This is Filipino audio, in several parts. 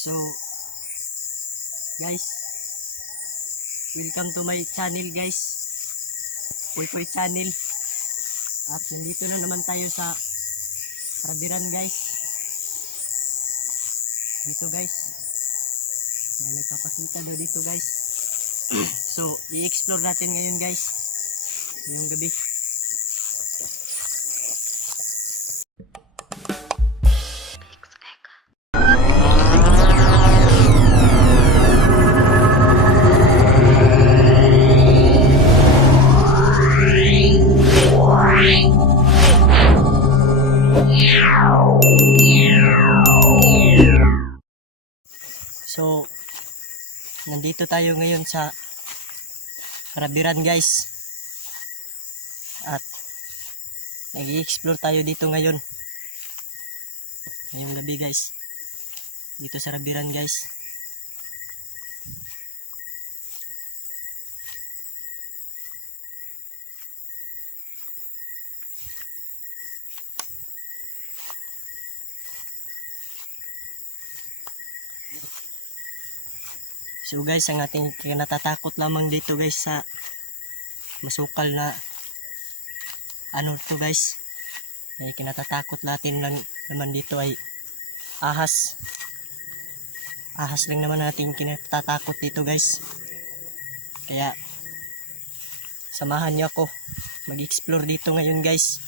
So guys, welcome to my channel guys, Poy Poy channel. At nandito na naman tayo sa Rabiran guys. Dito guys, may nagpapakita daw dito guys. So i-explore natin ngayon guys, ngayong gabi. So, nandito tayo ngayon sa Rabiran guys. At nag-i-explore tayo dito ngayon. Ngayong gabi guys. Dito sa Rabiran guys. So guys, ang ating kinatatakot lamang dito guys sa masukal na ano to guys, ay kinatatakot natin lang naman dito ay ahas. Ahas lang naman natin kinatatakot dito guys. Kaya samahan niyo ako mag-explore dito ngayon guys.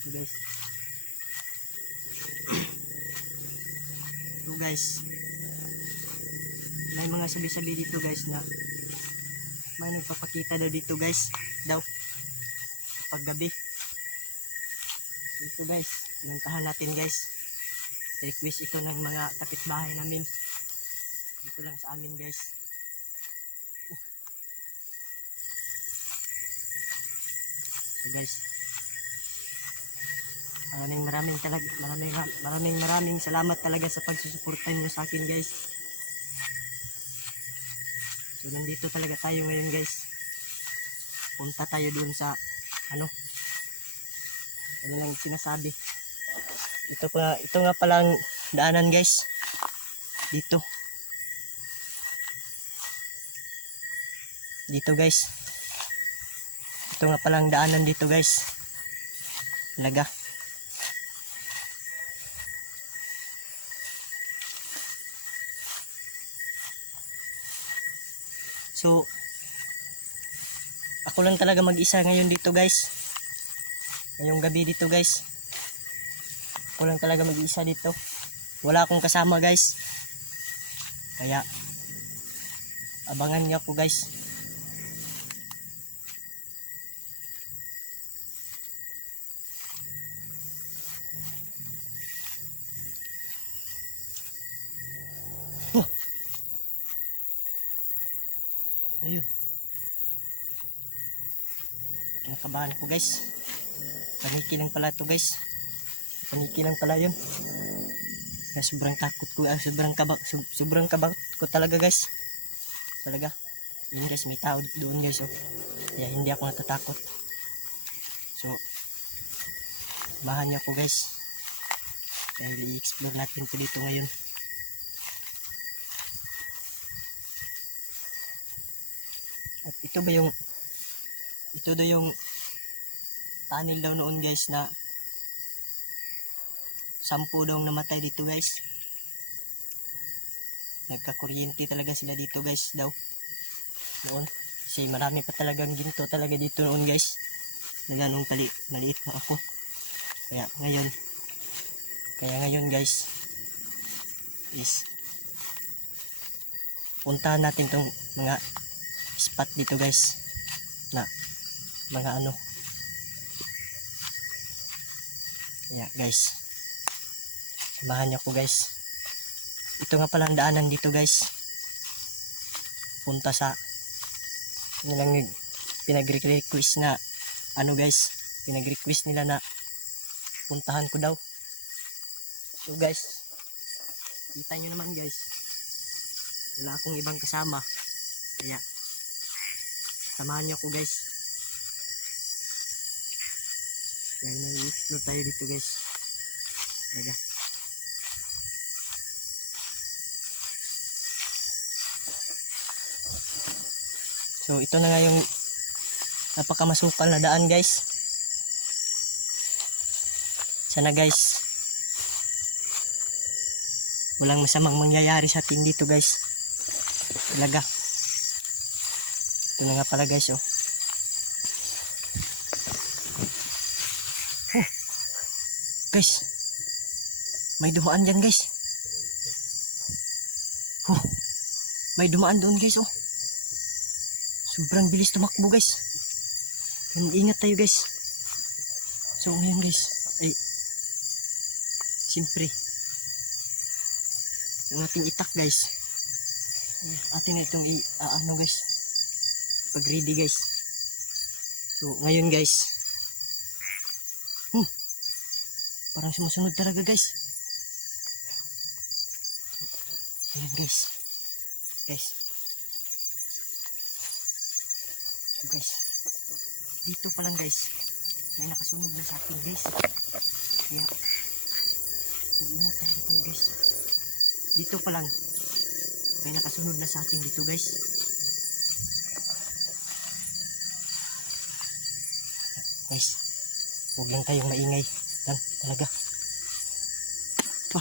So guys. So guys, may mga sabi-sabi dito guys na may nagpapakita daw dito guys daw paggabi. Dito guys, pinuntahan natin guys. Request ito ng mga kapitbahay namin dito lang sa amin guys. So guys, maraming salamat talaga sa pagsusuporta niyo sa akin guys. So nandito talaga tayo ngayon guys. Punta tayo dun sa ano lang sinasabi. Ito nga pala ang daanan guys. Dito guys. Ito nga pala ang daanan dito guys. Laga. So ako lang talaga mag-isa ngayon dito guys. Ngayong gabi dito guys. Ako lang talaga mag-isa dito. Wala akong kasama guys. Kaya abangan niyo ako guys. Ayun. Kinakabahan ako guys. Paniki lang pala ito guys. Paniki lang pala yun. Kaya sobrang takot ko. Sobrang kabak ko talaga guys. Talaga. Yun guys, may tao doon guys. Oh. Kaya hindi ako natatakot. So, samahan niyo ako guys. Dahil i-explore natin ito dito ngayon. At ito daw yung tunnel daw noon guys na 10 daw namatay dito guys. Nagkakuryente talaga sila dito guys daw noon. Kasi marami pa talagang ginto talaga dito noon guys. Na ganong maliit na ako. Kaya ngayon guys is puntahan natin tong mga spot dito guys na mga ano. Yeah guys, samahan niyo ako guys. Ito nga pala ang daanan dito guys, punta sa nilang pinag-request na ano guys, pinag-request nila na puntahan ko daw. So guys, kita nyo naman guys, wala akong ibang kasama. Kaya samahan niyo ako guys. Kaya nag-explore tayo dito guys. Talaga. So ito na nga yung napakamasukal na daan guys. Sana guys walang masamang mangyayari sa atin dito guys. Talaga. Ito na nga pala guys oh. Guys. May dumaan dyan guys. May dumaan doon guys oh. Sobrang bilis tumakbo guys. Mag-ingat tayo guys. So ngayon guys ay siyempre ang ating itak guys. Atin na itong ano guys. Pag ready guys. So ngayon guys. Parang sumusunod talaga guys. Ayan guys. Guys. So guys. Dito pa lang guys. May nakasunod na sa akin guys. Kaya. Mag-ingat tayo guys. Dito pa lang. May nakasunod na sa atin dito guys. Guys. Huwag lang tayong maingay. Lang talaga. Pa.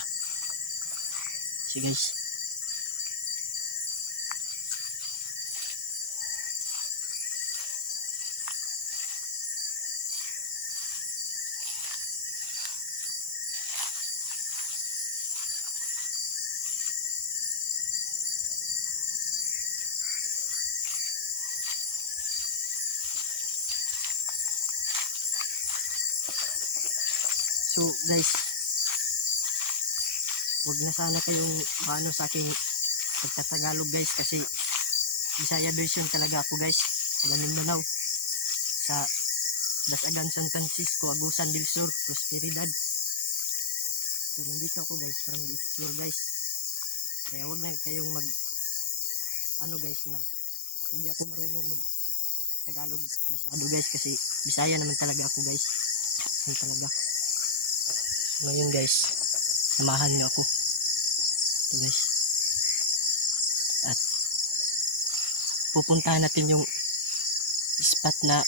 Si guys. So guys, wag na sana kayong maano sa aking pagtatagalog guys kasi Bisaya version talaga ako guys. Taga Mindanao sa Dasagan, San Francisco, Agusan del Sur, Prosperidad. So nandito ako guys para mag-explore guys. Kaya wag na kayong ano guys na hindi ako marunong mag Tagalog masyado guys kasi Bisaya naman talaga ako guys. Yun talaga. Ngayon guys, samahan niyo ako. Ito guys. At pupuntahan natin yung spot na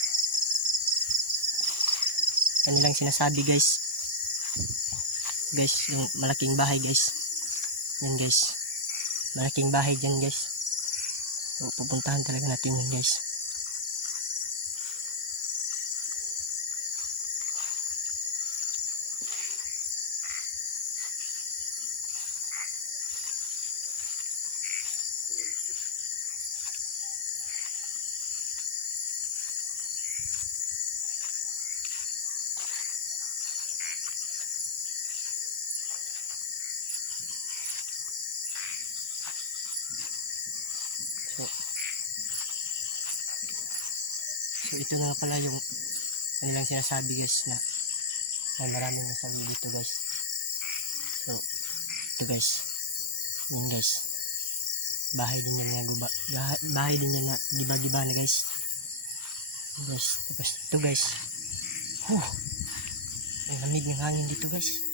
kanilang sinasabi guys. Ito guys, yung malaking bahay guys. Yan guys. Malaking bahay dyan guys. So, pupuntahan talaga natin yun guys. So ito na nga pala yung kanilang sinasabi guys na may maraming nasabi dito guys. So ito guys. Yun guys. Bahay din yan nga bahay din yan na giba-giba na guys. Guys, tapos ito guys. Ang lamig ng hangin dito guys.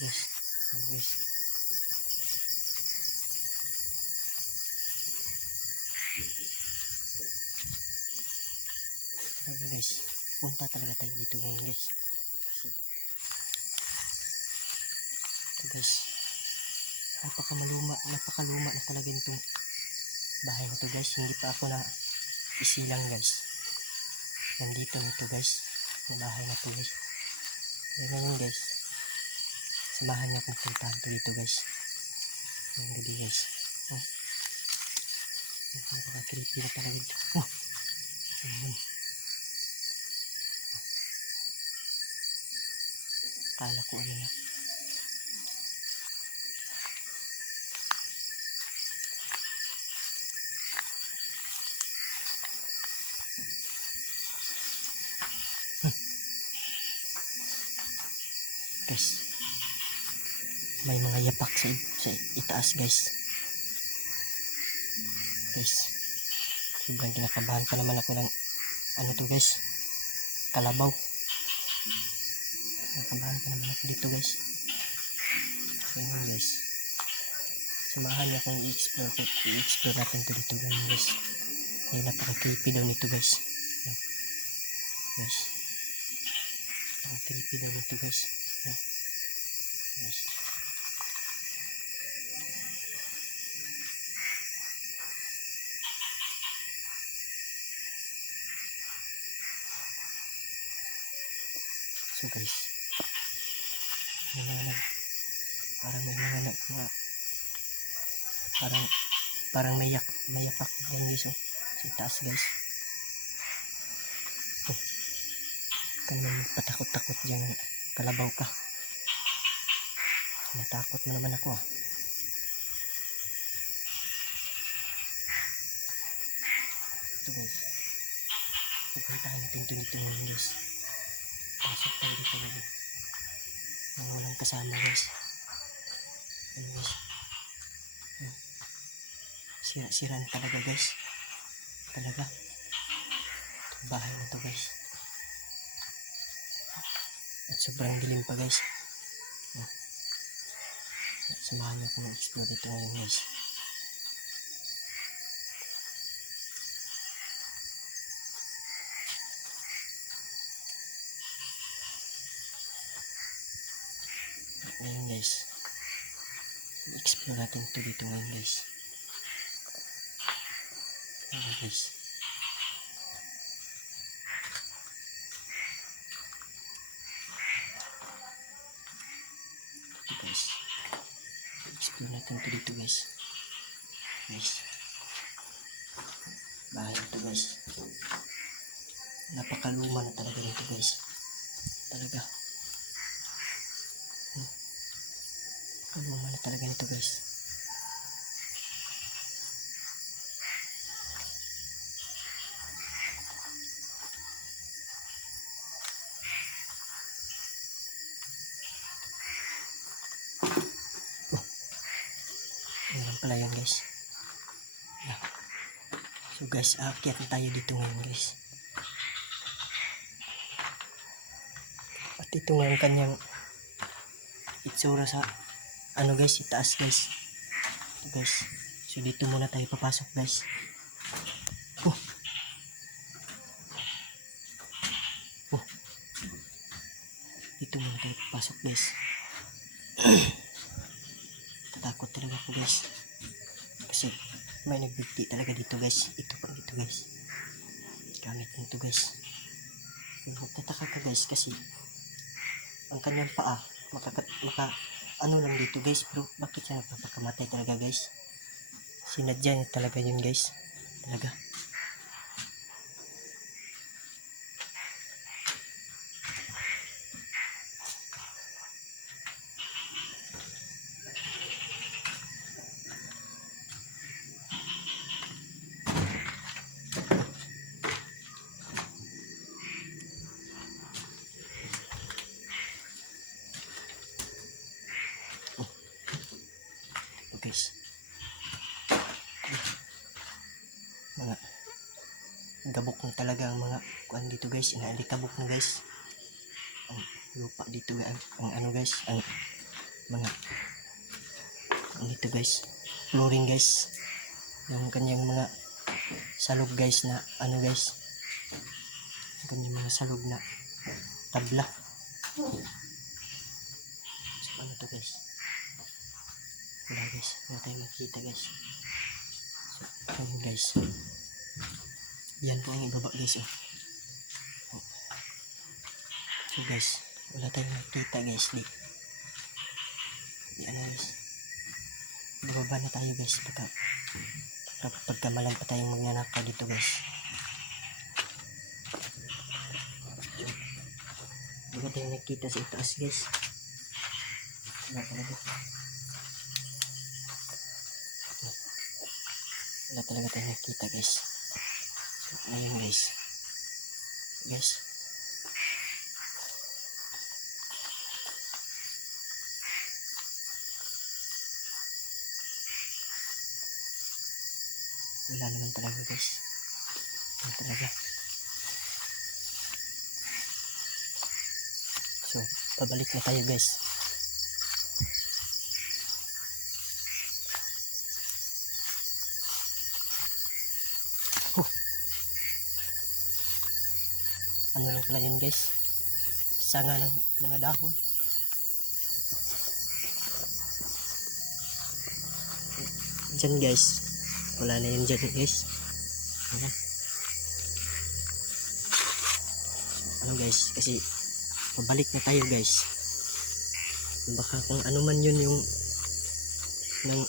Guys, guys. Talaga guys, punta talaga tayo dito ngayon guys. Ito guys, napakaluma na talaga nitong bahay na to guys. Hindi pa ako na isilang guys. Nandito nito guys, yung bahay na to guys. Kaya ngayon guys, samahan niya akong puntahan to dito guys. Yung gabi guys. Napaka-creepy na talaga dito. Ayun. Kala ko ano na. Guys, may mga yapak sa itaas guys. Guys, sobrang kinakabahan pa naman ako ng ano to guys, kalabaw. Nakabahan pa naman ako dito guys. Ganyan guys, samahan niya akong i-explore natin to dito guys. Ay, napaka-creepy daw nito guys. Yan. Guys, napaka-creepy daw nito guys. Yan. Guys, so guys, may mga parang may mga parang may yapak yan guys, oh, sa taas guys. Oh, kan naman patakot-takot dyan, kalabaw ka. Natakot mo naman ako, ah. Ito guys, pupuntahan natin ito dito ngayon guys. Pasok tayo dito guys, nang walang kasama guys. Ayun guys, sira-sira na talaga guys, talaga bahay na to guys, at sobrang dilim pa guys. Samahan niyo ako mag-explore dito ngayon guys. Ngayon guys, explore natin ito dito ngayon guys. Ayan guys, ito guys, explore natin ito dito guys. Guys, bahay ito guys, napakaluma na talaga nito guys, talaga kaluma na talaga nito guys. Ayan pala yun guys. Yeah. So guys, aakyat na tayo dito ngayon guys. At ito nga ang kanyang itsura sa ano guys, itaas guys. Ito guys, so dito muna tayo papasok guys. Oh, oh, dito muna tayo papasok guys. Tatakot talaga ako guys, kasi may nagbigti talaga dito guys. Ito pa dito guys, gamit nito guys. Magtataka ka guys, kasi ang kanyang paa maka ano lang dito guys, pero bakit siya nagpapakamatay talaga guys? Sinadya niya talaga yun guys, talaga. Guys, mga gabok na talaga ang mga kuan dito guys, inaalikabok na guys ang lupa dito, ang ano guys, ang mga dito guys, flooring guys, yung kanyang mga salog guys na ano guys, yung kanyang mga salog na tabla. So ano to guys, wala guys, wala tayong makita guys. So ayun guys, yan po ang ibaba guys, oh. So guys, wala tayong makita guys, di ano guys, bababa na tayo guys, pagkamalan pa tayong magnanakaw dito guys. Wala tayong nakita sa itaas guys, wala talaga, wala talaga tayong nakita guys. So ayun guys, guys, wala naman talaga guys, wala talaga. Pabalik na tayo guys. Huh. Ano lang pala yun guys, sanga ng mga dahon. Diyan guys, wala na yun dyan guys. Ayan. Ano guys, kasi pabalik na tayo guys. Baka kung ano man yun yung nang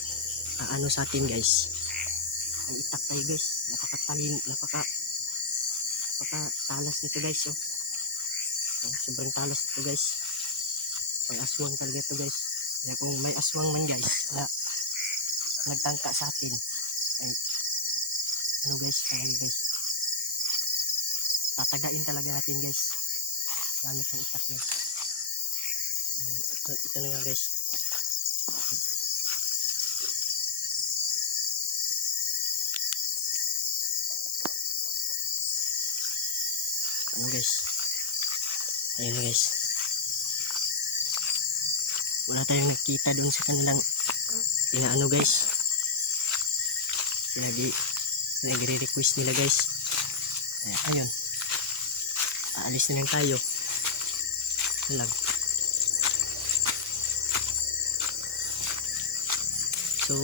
ano sa atin guys, ay itak tayo guys. Napakatalas nito guys. Oh. Sobrang talas nito guys. Pang aswang talaga ito guys. Kaya kung may aswang man guys na nagtangka sa atin, ay ano guys, talaga guys, tatagain talaga natin guys. Dami kong itak guys. Ito na nga guys. Ano guys, ayun na guys, wala tayong nakita doon sa kanilang inaano guys, pinag-request nila guys. Ayun, aalis na lang tayo. Ito lang. So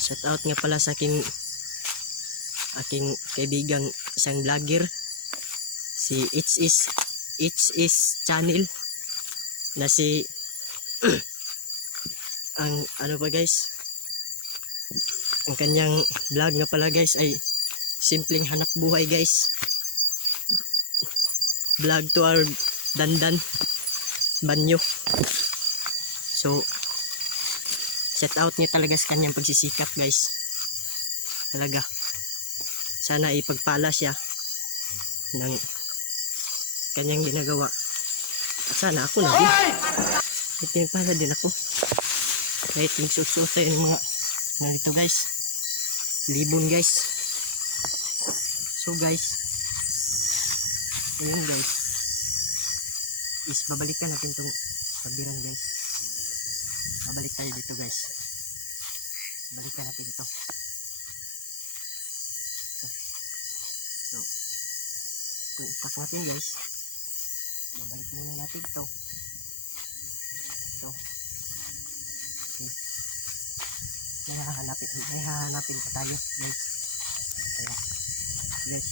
shout out nga pala sa aking kaibigang isang vlogger, si It's channel na si ang ano pa guys, ang kanyang vlog nga pala guys ay simpleng hanap buhay guys, vlog to our dandan banyo. So shout out niya talaga sa kanyang pagsisikap guys, talaga sana ipagpala siya ng kanyang ginagawa at sana ako na din ipinagpala din ako kahit nagsusuot tayo ng mga narito guys, libon guys. So guys, ayun guys, is babalikan natin itong kabiran guys. Babalik tayo dito guys, balikan natin ito. So kung itak natin guys, babalik muna natin ito. May hahanapin pa tayo guys. Kaya, guys,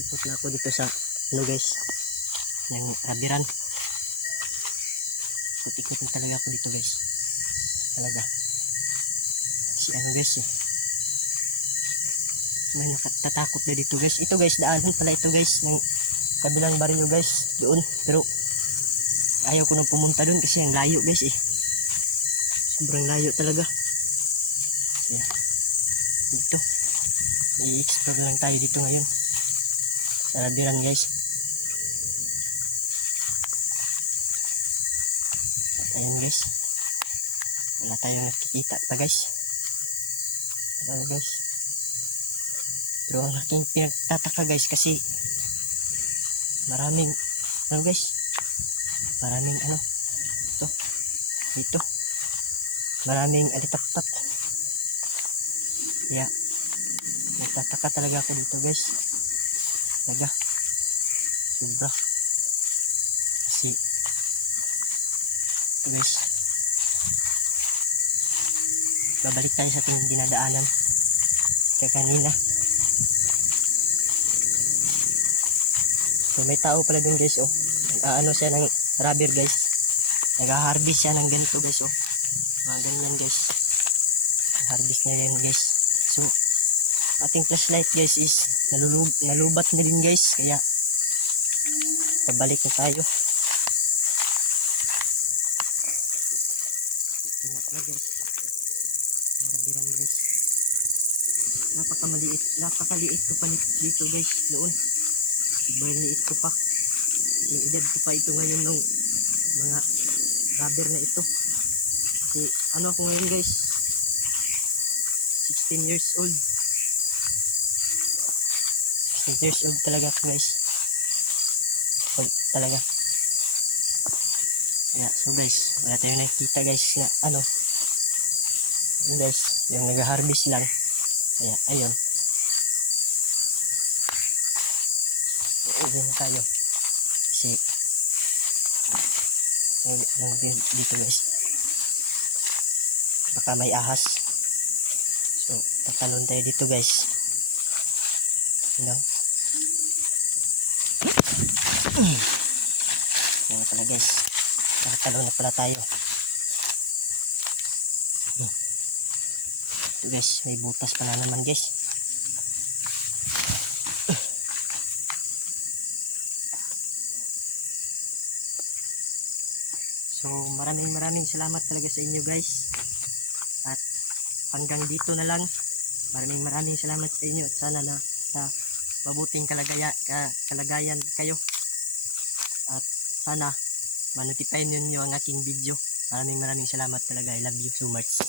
ikot na ako dito sa ano guys, ng rabiran. Ikot na talaga ako dito guys, talaga. Si ano guys may nakatatakot na dito guys. Ito guys, daanan pala ito guys ng kabilang baryo guys doon, pero ayaw ko na pumunta doon kasi ang layo guys sobrang layo talaga. Yeah. Dito i-explore lang tayo dito ngayon sa rabiran guys. Ayan guys, wala tayong nakikita pa guys, talaga guys. Pero ang aking pinagtataka guys, kasi maraming ano guys, maraming ano dito maraming alitaptap. Kaya nagtataka talaga ako dito guys, talaga sobra. Kasi ito guys, babalik tayo sa ating dinadaanan kaya kanina. So may tao pala dun guys, ano siya ng rubber guys, nag-harvest siya ng ganito guys, mga ganyan guys, harvest niya yan guys. So ating flashlight guys is nalubat na din guys, kaya pabalik na tayo. Guys, napakaliit ko pa dito guys noon, sobrang liit ko pa, yung edad ko pa ito ngayon ng mga rubber na ito. Kasi ano ako ngayon guys, 16 years old. 16 years old talaga ako guys. So, talaga Kaya, so guys, wala tayong nakikita guys na ano. Yun guys, yung nag-harvest lang. Kaya, ayun. Uwi na tayo. Kasi, dito guys. Baka may ahas. So, tatalon tayo dito guys. Ano? Yan na pala guys. Tatalon na pala tayo. Ito guys, may butas pa na naman guys. So maraming salamat talaga sa inyo guys. At hanggang dito na lang. Maraming salamat sa inyo. At sana na sa mabuting kalagayan kayo. At sana manotify ninyo ang aking video. Maraming salamat talaga. I love you so much.